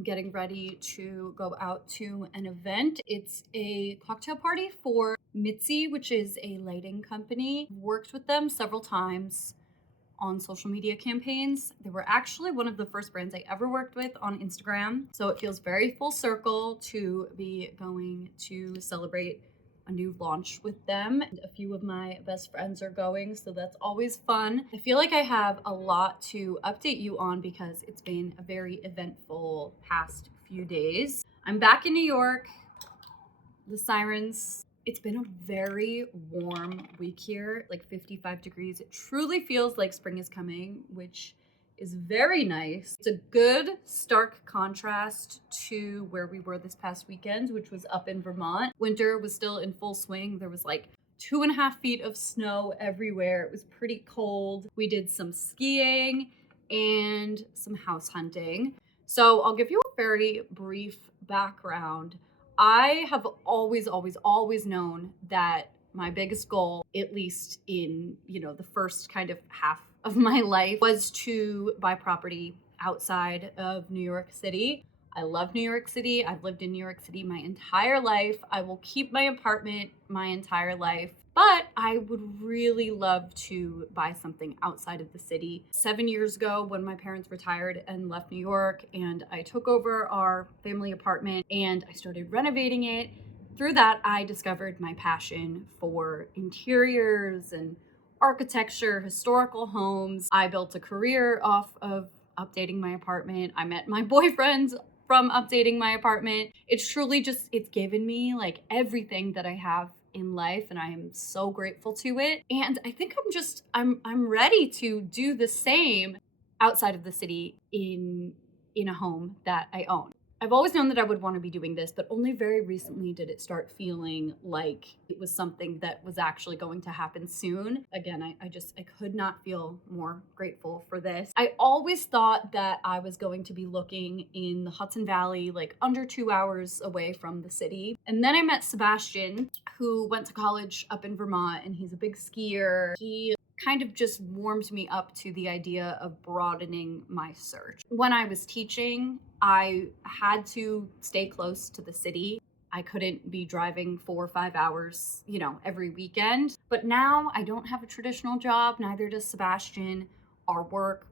I'm getting ready to go out to an event. It's a cocktail party for Mitzi, which is a lighting company. I've worked with them several times on social media campaigns. They were actually one of the first brands I ever worked with on Instagram. So it feels very full circle to be going to celebrate a new launch with them. A few of my best friends are going, so that's always fun. I feel like I have a lot to update you on because it's been a very eventful past few days. I'm back in New York. The sirens. It's been a very warm week here, like 55 degrees. It truly feels like spring is coming, which is very nice. It's a good stark contrast to where we were this past weekend, which was up in Vermont. Winter was still in full swing. There was like 2.5 feet of snow everywhere. It was pretty cold. We did some skiing and some house hunting. So I'll give you a very brief background. I have always known that my biggest goal, at least in, the first kind of half of my life, was to buy property outside of New York City. I love New York City. I've lived in New York City my entire life. I will keep my apartment my entire life, but I would really love to buy something outside of the city. 7 years ago, when my parents retired and left New York, and I took over our family apartment and I started renovating it. Through that, I discovered my passion for interiors and architecture, historical homes. I built a career off of updating my apartment. I met my boyfriend from updating my apartment. It's truly it's given me like everything that I have in life, and I am so grateful to it. And I think I'm ready to do the same outside of the city in a home that I own. I've always known that I would want to be doing this, but only very recently did it start feeling like it was something that was actually going to happen soon. Again, I could not feel more grateful for this. I always thought that I was going to be looking in the Hudson Valley, like under 2 hours away from the city. And then I met Sebastian, who went to college up in Vermont, and he's a big skier. He kind of just warmed me up to the idea of broadening my search. When I was teaching, I had to stay close to the city. I couldn't be driving 4 or 5 hours, every weekend. But now I don't have a traditional job, neither does Sebastian. Our work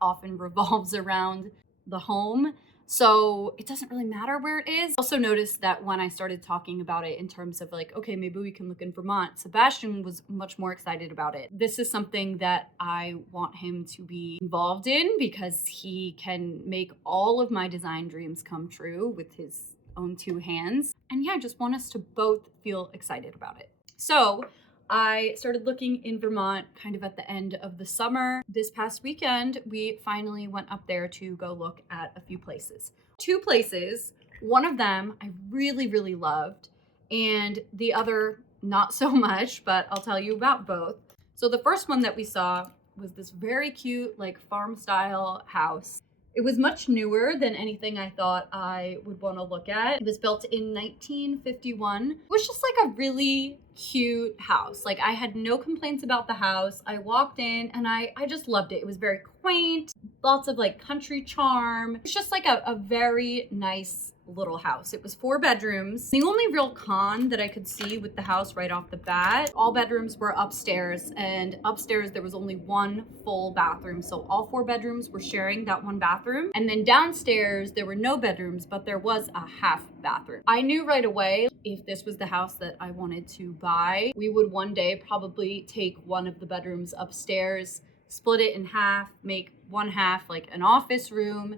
often revolves around the home. So it doesn't really matter where it is. Also noticed that when I started talking about it in terms of like, okay, maybe we can look in Vermont, Sebastian was much more excited about it. This is something that I want him to be involved in because he can make all of my design dreams come true with his own 2 hands. And yeah, I just want us to both feel excited about it. So I started looking in Vermont kind of at the end of the summer. This past weekend, we finally went up there to go look at a few places. 2 places, one of them I really, really loved, and the other not so much, but I'll tell you about both. So the first one that we saw was this very cute, like farm style house. It was much newer than anything I thought I would want to look at. It was built in 1951. It was just like a really cute house. Like I had no complaints about the house. I walked in and I just loved it. It was very quaint, lots of like country charm. It's just like a very nice little house. It was 4 bedrooms. The only real con that I could see with the house right off the bat, all bedrooms were upstairs, and upstairs there was only 1 full bathroom. So all 4 bedrooms were sharing that 1 bathroom. And then downstairs there were no bedrooms, but there was a half bathroom. I knew right away if this was the house that I wanted to buy, we would one day probably take one of the bedrooms upstairs, split it in half, make one half like an office room,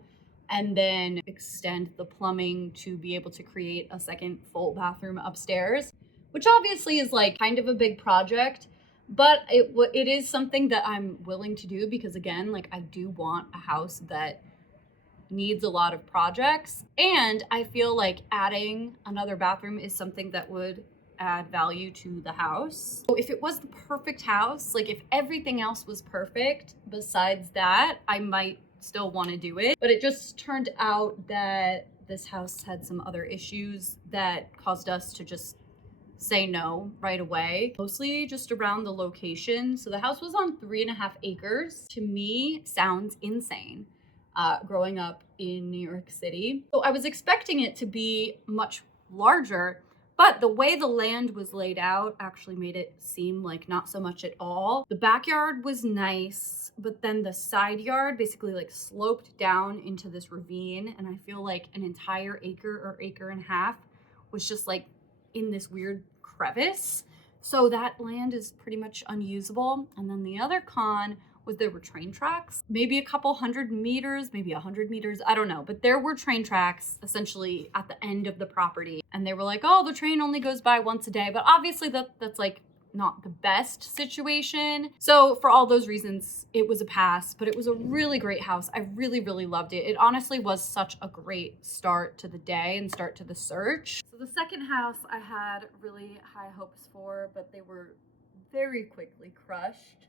and then extend the plumbing to be able to create a second full bathroom upstairs, which obviously is like kind of a big project, but it is something that I'm willing to do because again, like I do want a house that needs a lot of projects, and I feel like adding another bathroom is something that would add value to the house. So if it was the perfect house, like if everything else was perfect besides that, I might still want to do it. But it just turned out that this house had some other issues that caused us to just say no right away, mostly just around the location. So the house was on 3.5 acres. To me, sounds insane. growing up in New York City. So I was expecting it to be much larger, but the way the land was laid out actually made it seem like not so much at all. The backyard was nice, but then the side yard basically like sloped down into this ravine. And I feel like an entire acre or acre and a half was just like in this weird crevice. So that land is pretty much unusable. And then the other con was there were train tracks, maybe a couple 100 meters, maybe 100 meters, I don't know. But there were train tracks essentially at the end of the property. And they were like, oh, the train only goes by once a day. But obviously that's like not the best situation. So for all those reasons, it was a pass, but it was a really great house. I really, really loved it. It honestly was such a great start to the day and start to the search. So the second house I had really high hopes for, but they were very quickly crushed.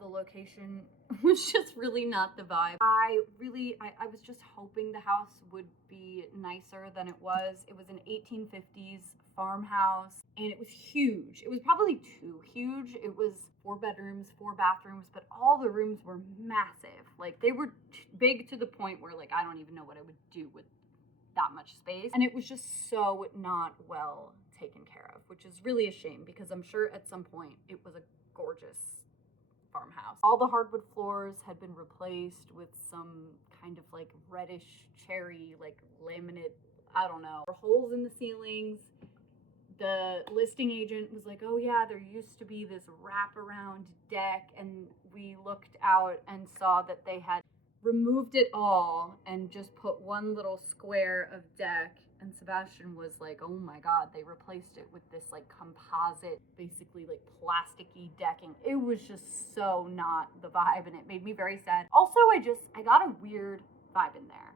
The location was just really not the vibe. I was just hoping the house would be nicer than it was. It was an 1850s farmhouse and it was huge. It was probably too huge. It was 4 bedrooms, 4 bathrooms, but all the rooms were massive. Like they were big to the point where like I don't even know what I would do with that much space. And it was just so not well taken care of, which is really a shame because I'm sure at some point it was a gorgeous farmhouse. All the hardwood floors had been replaced with some kind of like reddish cherry, like laminate, I don't know. There were holes in the ceilings. The listing agent was like, oh yeah, there used to be this wraparound deck, and we looked out and saw that they had removed it all and just put one little square of deck. And Sebastian was like, oh my God, they replaced it with this like composite, basically like plasticky decking. It was just so not the vibe and it made me very sad. Also, I got a weird vibe in there.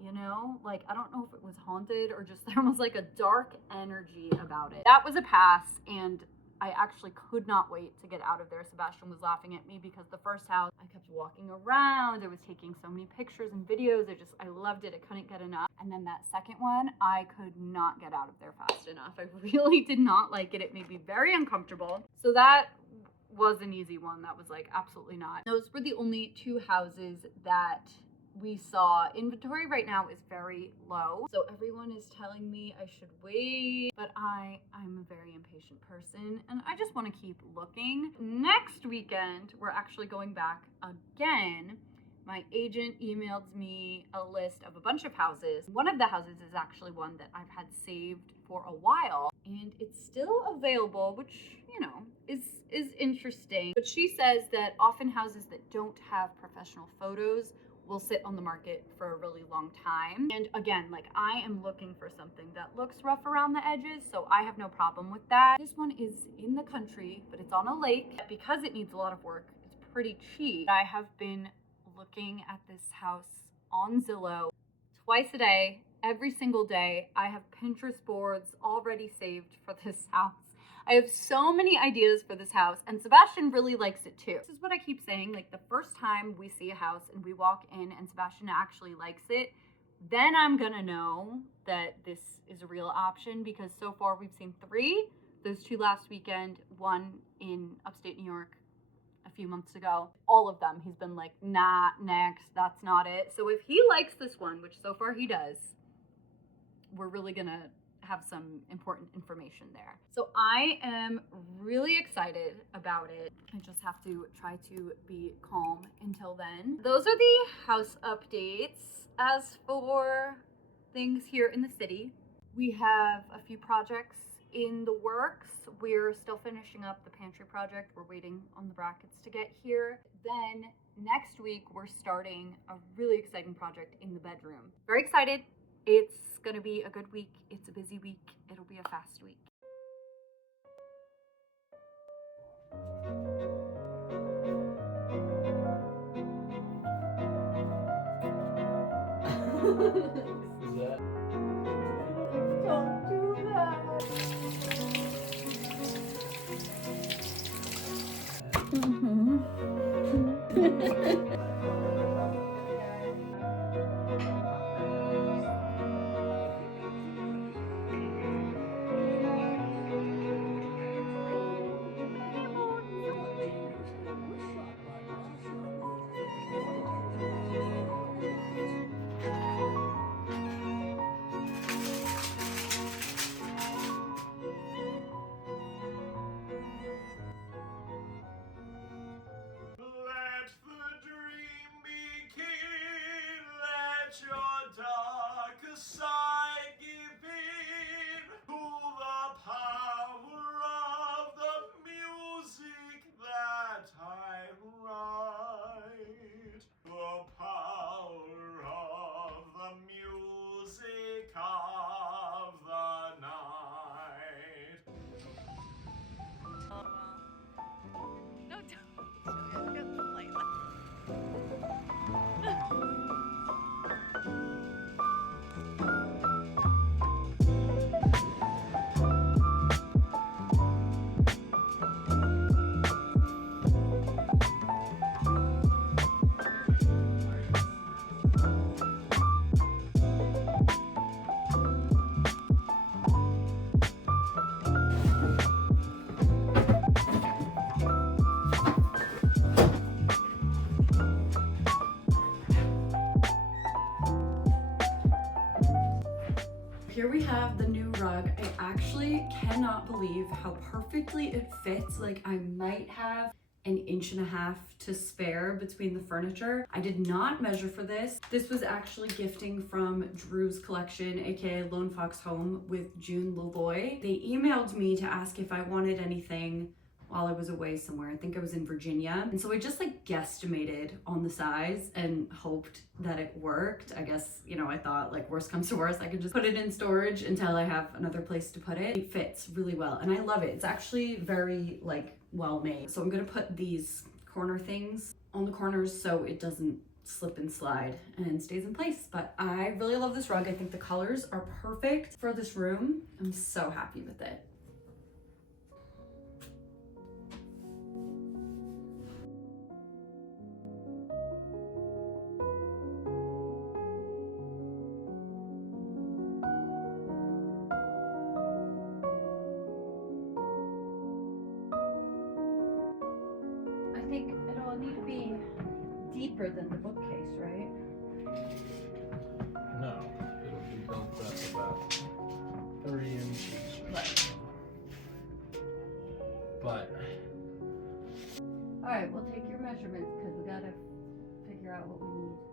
You know, like I don't know if it was haunted or just there was like a dark energy about it. That was a pass, and I actually could not wait to get out of there. Sebastian was laughing at me because the first house, I kept walking around. I was taking so many pictures and videos. I loved it. I couldn't get enough. And then that second one, I could not get out of there fast enough. I really did not like it. It made me very uncomfortable. So that was an easy one. That was like, absolutely not. Those were the only 2 houses that we saw. Inventory right now is very low, so everyone is telling me I should wait, but I'm a very impatient person and I just want to keep looking. Next weekend we're actually going back again. My agent emailed me a list of a bunch of houses. One of the houses is actually one that I've had saved for a while and it's still available, which you know is interesting. But she says that often houses that don't have professional photos will sit on the market for a really long time. And again, like I am looking for something that looks rough around the edges, so I have no problem with that. This one is in the country, but it's on a lake. Because it needs a lot of work, it's pretty cheap. I have been looking at this house on Zillow twice a day, every single day. I have Pinterest boards already saved for this house. I have so many ideas for this house, and Sebastian really likes it too. This is what I keep saying, like the first time we see a house and we walk in and Sebastian actually likes it, then I'm gonna know that this is a real option, because so far we've seen 3. Those 2 last weekend, 1 in upstate New York a few months ago. All of them, he's been like, nah, next, that's not it. So if he likes this one, which so far he does, we're really gonna have some important information there. So I am really excited about it. I just have to try to be calm until then. Those are the house updates. As for things here in the city, we have a few projects in the works. We're still finishing up the pantry project. We're waiting on the brackets to get here. Then next week, we're starting a really exciting project in the bedroom. Very excited. It's gonna be a good week. It's a busy week. It'll be a fast week. Don't do that. here we have the new rug. I actually cannot believe how perfectly it fits. Like, I might have an inch and a half to spare between the furniture. I did not measure for this. This was actually gifting from Drew's collection, aka Lone Fox Home, with June Lavoy. They emailed me to ask if I wanted anything while I was away somewhere. I think I was in Virginia. And so I just like guesstimated on the size and hoped that it worked. I guess, you know, I thought like worst comes to worst, I could just put it in storage until I have another place to put it. It fits really well and I love it. It's actually very like well made. So I'm gonna put these corner things on the corners so it doesn't slip and slide and stays in place. But I really love this rug. I think the colors are perfect for this room. I'm so happy with it. I think it'll need to be deeper than the bookcase, right? No, it'll be built up about 30 inches. Right. But All right, we'll take your measurements because we gotta figure out what we need.